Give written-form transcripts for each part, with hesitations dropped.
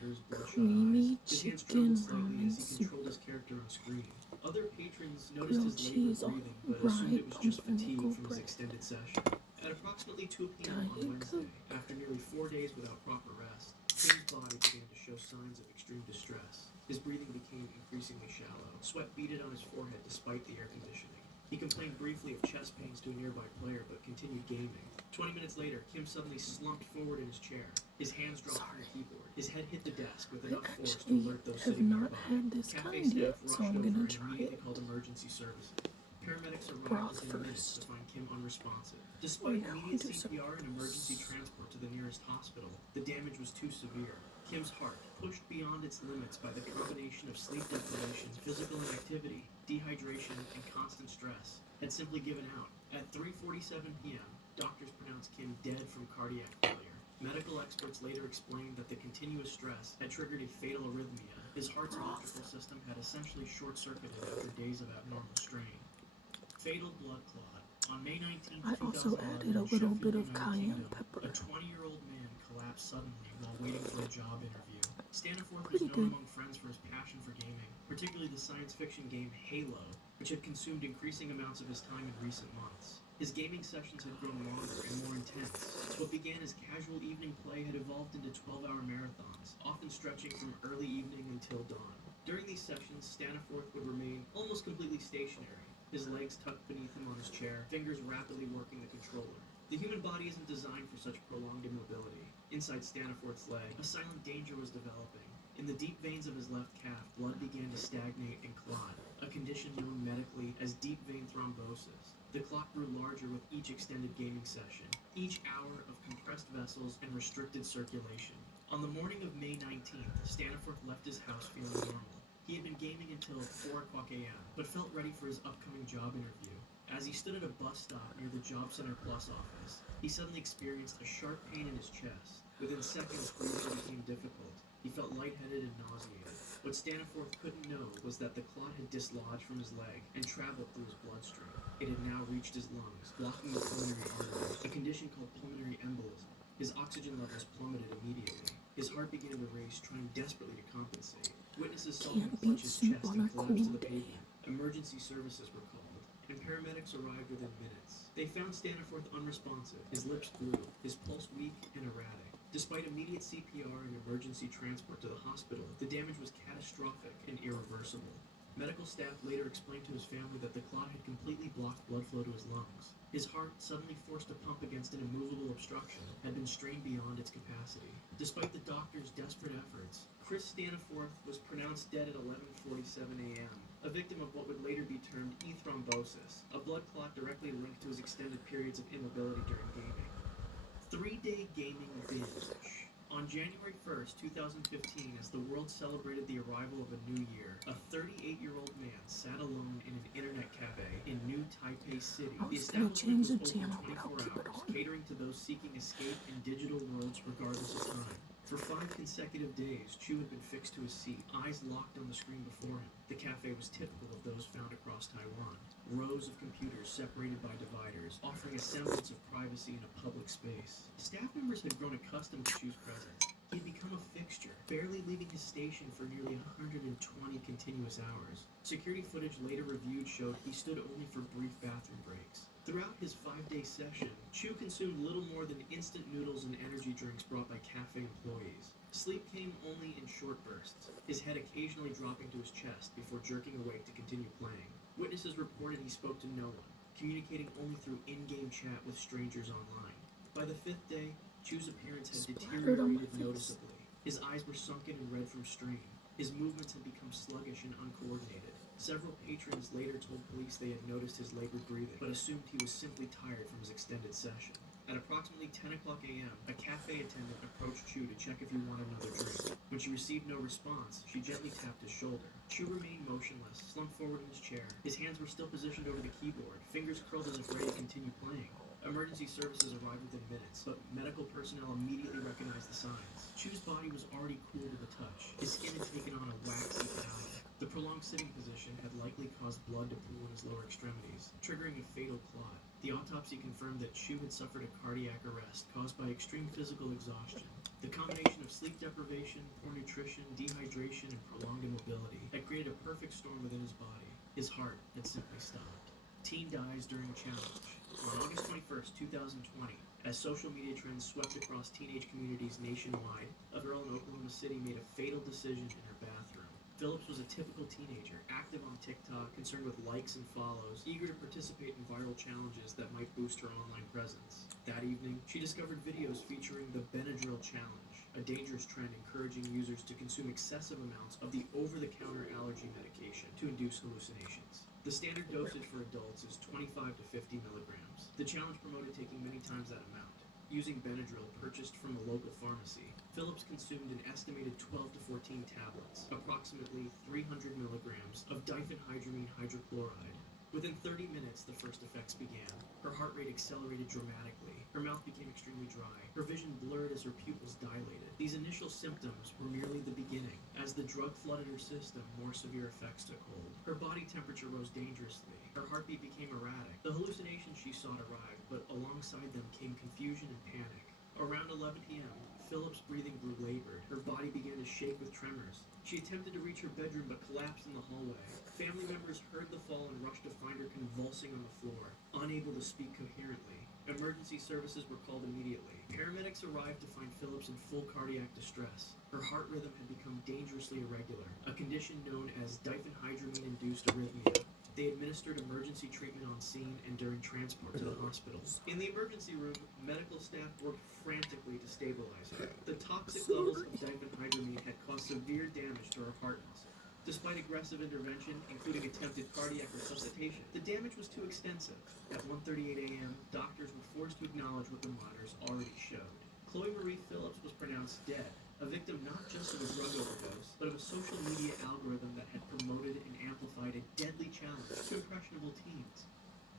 under his bloodshot creamy eyes. His hands chicken trembled slightly ramen as he soup, controlled his character on screen. Other patrons noticed grilled his labored cheese on breathing, but assumed rye it was just fatigue pumpernickel from his bread, extended session. At approximately 2 p.m. on Diet Wednesday, Coke. after nearly 4 days without proper rest, Tim's body began to show signs of extreme distress. His breathing became increasingly shallow. Sweat beaded on his forehead despite the air conditioning. He complained briefly of chest pains to a nearby player, but continued gaming. 20 minutes later, Kim suddenly slumped forward in his chair. His hands dropped from the keyboard. His head hit the desk with I enough force to actually alert those have sitting not nearby. had this Cafe kind yet, staff so rushed I'm over gonna and try immediately it. called emergency services. Paramedics arrived Broth within minutes to first. find Kim unresponsive. Despite Right now, immediate do some CPR and emergency transport to the nearest hospital, the damage was too severe. Kim's heart, pushed beyond its limits by the combination of sleep deprivation, physical inactivity, dehydration, and constant stress, had simply given out. At 3:47 p.m., doctors pronounced Kim dead from cardiac failure. Medical experts later explained that the continuous stress had triggered a fatal arrhythmia. His heart's electrical system had essentially short-circuited after days of abnormal strain. Fatal blood clot. On May 19, I also 2011, added a in little Sheffield, bit of United cayenne Kingdom, pepper. a 20-year-old man collapsed suddenly while waiting for a job interview. Staniforth was Pretty known good. among friends for his passion for gaming, particularly the science fiction game Halo, which had consumed increasing amounts of his time in recent months. His gaming sessions had grown longer and more intense. What began as casual evening play had evolved into 12-hour marathons, often stretching from early evening until dawn. During these sessions, Staniforth would remain almost completely stationary, his legs tucked beneath him on his chair, fingers rapidly working the controller. The human body isn't designed for such prolonged immobility. Inside Staniforth's leg, a silent danger was developing. In the deep veins of his left calf, blood began to stagnate and clot, a condition known medically as deep vein thrombosis. The clot grew larger with each extended gaming session, each hour of compressed vessels and restricted circulation. On the morning of May 19th, Staniforth left his house feeling normal. He had been gaming until 4 o'clock a.m., but felt ready for his upcoming job interview. As he stood at a bus stop near the Job Center Plus office, he suddenly experienced a sharp pain in his chest. Within seconds, breathing became difficult. He felt lightheaded and nauseated. What Staniforth couldn't know was that the clot had dislodged from his leg and traveled through his bloodstream. It had now reached his lungs, blocking the pulmonary arteries, a condition called pulmonary embolism. His oxygen levels plummeted immediately. His heart began to race, trying desperately to compensate. Witnesses saw him Can't clutch beat his soup chest on and a collapse to cool the day. pavement. Emergency services were called, and paramedics arrived within minutes. They found Staniforth unresponsive, his lips blue, his pulse weak and erratic. Despite immediate CPR and emergency transport to the hospital, the damage was catastrophic and irreversible. Medical staff later explained to his family that the clot had completely blocked blood flow to his lungs. His heart, suddenly forced to pump against an immovable obstruction, had been strained beyond its capacity. Despite the doctor's desperate efforts, Chris Staniforth was pronounced dead at 11:47 a.m., a victim of what would later be termed thrombosis, a blood clot directly linked to his extended periods of immobility during gaming. 3-day gaming binge. On January 1st, 2015, as the world celebrated the arrival of a new year, a 38-year-old man sat alone in an internet cafe in New Taipei City. I The was gonna establishment change was the open channel, but I'll 24 keep it hours, on. catering to those seeking escape in digital worlds regardless of time. For 5 consecutive days, Chu had been fixed to his seat, eyes locked on the screen before him. The cafe was typical of those found across Taiwan. Rows of computers separated by dividers, offering a semblance of privacy in a public space. Staff members had grown accustomed to Chu's presence. He had become a fixture, barely leaving his station for nearly 120 continuous hours. Security footage later reviewed showed he stood only for brief bathroom breaks. Throughout his 5-day session, Chu consumed little more than instant noodles and energy drinks brought by cafe employees. Sleep came only in short bursts, his head occasionally dropping to his chest before jerking awake to continue playing. Witnesses reported he spoke to no one, communicating only through in-game chat with strangers online. By the 5th day, Chu's appearance had Splattered on my deteriorated face. noticeably. His eyes were sunken and red from strain. His movements had become sluggish and uncoordinated. Several patrons later told police they had noticed his labored breathing, but assumed he was simply tired from his extended session. At approximately 10 o'clock a.m., a cafe attendant approached Chu to check if he wanted another drink. When she received no response, she gently tapped his shoulder. Chu remained motionless, slumped forward in his chair. His hands were still positioned over the keyboard, fingers curled as if ready to continue playing. Emergency services arrived within minutes, but medical personnel immediately recognized the signs. Chu's body was already cool to the touch. His skin had taken on a waxy pallor. The prolonged sitting position had likely caused blood to pool in his lower extremities, triggering a fatal clot. The autopsy confirmed that Chu had suffered a cardiac arrest caused by extreme physical exhaustion. The combination of sleep deprivation, poor nutrition, dehydration, and prolonged immobility had created a perfect storm within his body. His heart had simply stopped. Teen dies during challenge. On August 21st, 2020, as social media trends swept across teenage communities nationwide, a girl in Oklahoma City made a fatal decision in her bathroom. Phillips was a typical teenager, active on TikTok, concerned with likes and follows, eager to participate in viral challenges that might boost her online presence. That evening, she discovered videos featuring the Benadryl Challenge, a dangerous trend encouraging users to consume excessive amounts of the over-the-counter allergy medication to induce hallucinations. The standard dosage for adults is 25 to 50 milligrams. The challenge promoted taking many times that amount. Using Benadryl purchased from a local pharmacy, Phillips consumed an estimated 12 to 14 tablets, approximately 300 milligrams of diphenhydramine hydrochloride. Within 30 minutes, the first effects began. Her heart rate accelerated dramatically. Her mouth became extremely dry. Her vision blurred as her pupils dilated. These initial symptoms were merely the beginning. As the drug flooded her system, more severe effects took hold. Her body temperature rose dangerously. Her heartbeat became erratic. The hallucinations she sought arrived, but alongside them came confusion and panic. Around 11 p.m., Phillips' breathing grew labored. Her body began to shake with tremors. She attempted to reach her bedroom but collapsed in the hallway. Family members heard the fall and rushed to find her convulsing on the floor, unable to speak coherently. Emergency services were called immediately. Paramedics arrived to find Phillips in full cardiac distress. Her heart rhythm had become dangerously irregular, a condition known as diphenhydramine-induced arrhythmia. They administered emergency treatment on scene and during transport to the hospital. In the emergency room, medical staff worked frantically to stabilize her. The toxic levels of diphenhydramine had caused severe damage to her heart muscle. Despite aggressive intervention, including attempted cardiac resuscitation, the damage was too extensive. At 1:38 a.m., doctors were forced to acknowledge what the monitors already showed. Chloe Marie Phillips was pronounced dead, a victim not just of a drug overdose, but of a social media algorithm that had promoted and amplified a deadly challenge to impressionable teens.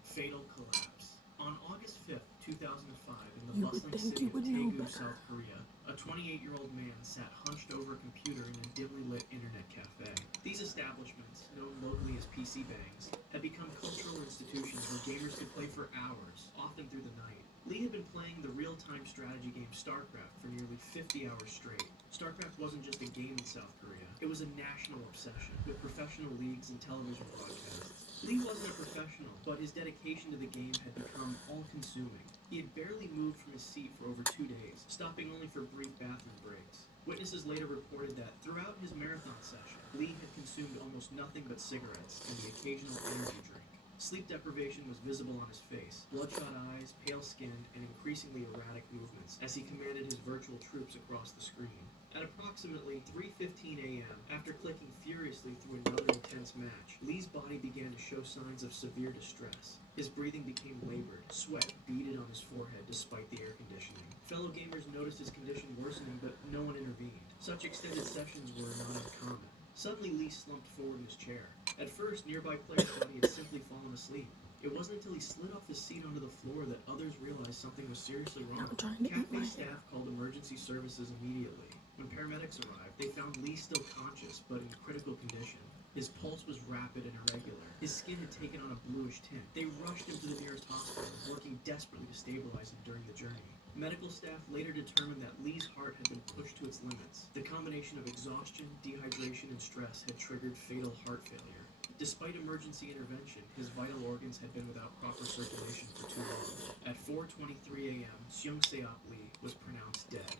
Fatal collapse. On August 5th, 2005, in the bustling city of Daegu, South Korea, a 28-year-old man sat hunched over a computer in a dimly lit internet cafe. These establishments, known locally as PC bangs, had become cultural institutions where gamers could play for hours, often through the night. Lee had been playing the real-time strategy game StarCraft for nearly 50 hours straight. StarCraft wasn't just a game in South Korea, it was a national obsession, with professional leagues and television broadcasts. Lee wasn't a professional, but his dedication to the game had become all-consuming. He had barely moved from his seat for over 2 days, stopping only for brief bathroom breaks. Witnesses later reported that throughout his marathon session, Lee had consumed almost nothing but cigarettes and the occasional energy drink. Sleep deprivation was visible on his face, bloodshot eyes, pale skin, and increasingly erratic movements as he commanded his virtual troops across the screen. At approximately 3:15 a.m., after clicking furiously through another intense match, Lee's body began to show signs of severe distress. His breathing became labored, sweat beaded on his forehead despite the air conditioning. Fellow gamers noticed his condition worsening, but no one intervened. Such extended sessions were not uncommon. Suddenly, Lee slumped forward in his chair. At first, nearby players thought he had simply fallen asleep. It wasn't until he slid off his seat onto the floor that others realized something was seriously wrong. Cafe staff called emergency services immediately. When paramedics arrived, they found Lee still conscious, but in critical condition. His pulse was rapid and irregular. His skin had taken on a bluish tint. They rushed him to the nearest hospital, working desperately to stabilize him during the journey. Medical staff later determined that Lee's heart had been pushed to its limits. The combination of exhaustion, dehydration, and stress had triggered fatal heart failure. Despite emergency intervention, his vital organs had been without proper circulation for too long. At 4:23 a.m., Seung-seop Lee was pronounced dead.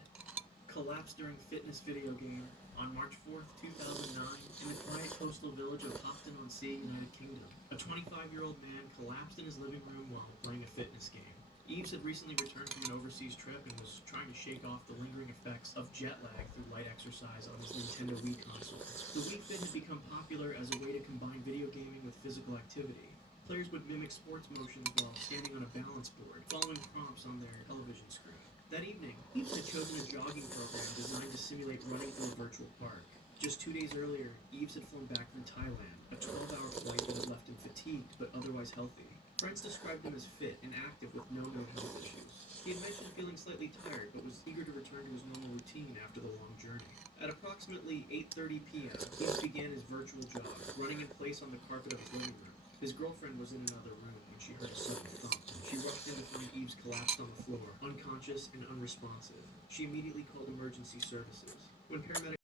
Collapsed during fitness video game on March 4th, 2009, in the quiet coastal village of Houghton-on-Sea, United Kingdom. A 25-year-old man collapsed in his living room while playing a fitness game. Eves had recently returned from an overseas trip and was trying to shake off the lingering effects of jet lag through light exercise on his Nintendo Wii console. The Wii Fit had become popular as a way to combine video gaming with physical activity. Players would mimic sports motions while standing on a balance board, following prompts on their television screen. That evening, Eves had chosen a jogging program designed to simulate running through a virtual park. Just 2 days earlier, Eves had flown back from Thailand, a 12-hour flight that had left him fatigued but otherwise healthy. Friends described him as fit and active with no known health issues. He had mentioned feeling slightly tired, but was eager to return to his normal routine after the long journey. At approximately 8:30 p.m., Eves began his virtual jog, running in place on the carpet of his living room. His girlfriend was in another room when she heard a sudden thump. She rushed in to find Eves collapsed on the floor, unconscious and unresponsive. She immediately called emergency services. When paramedics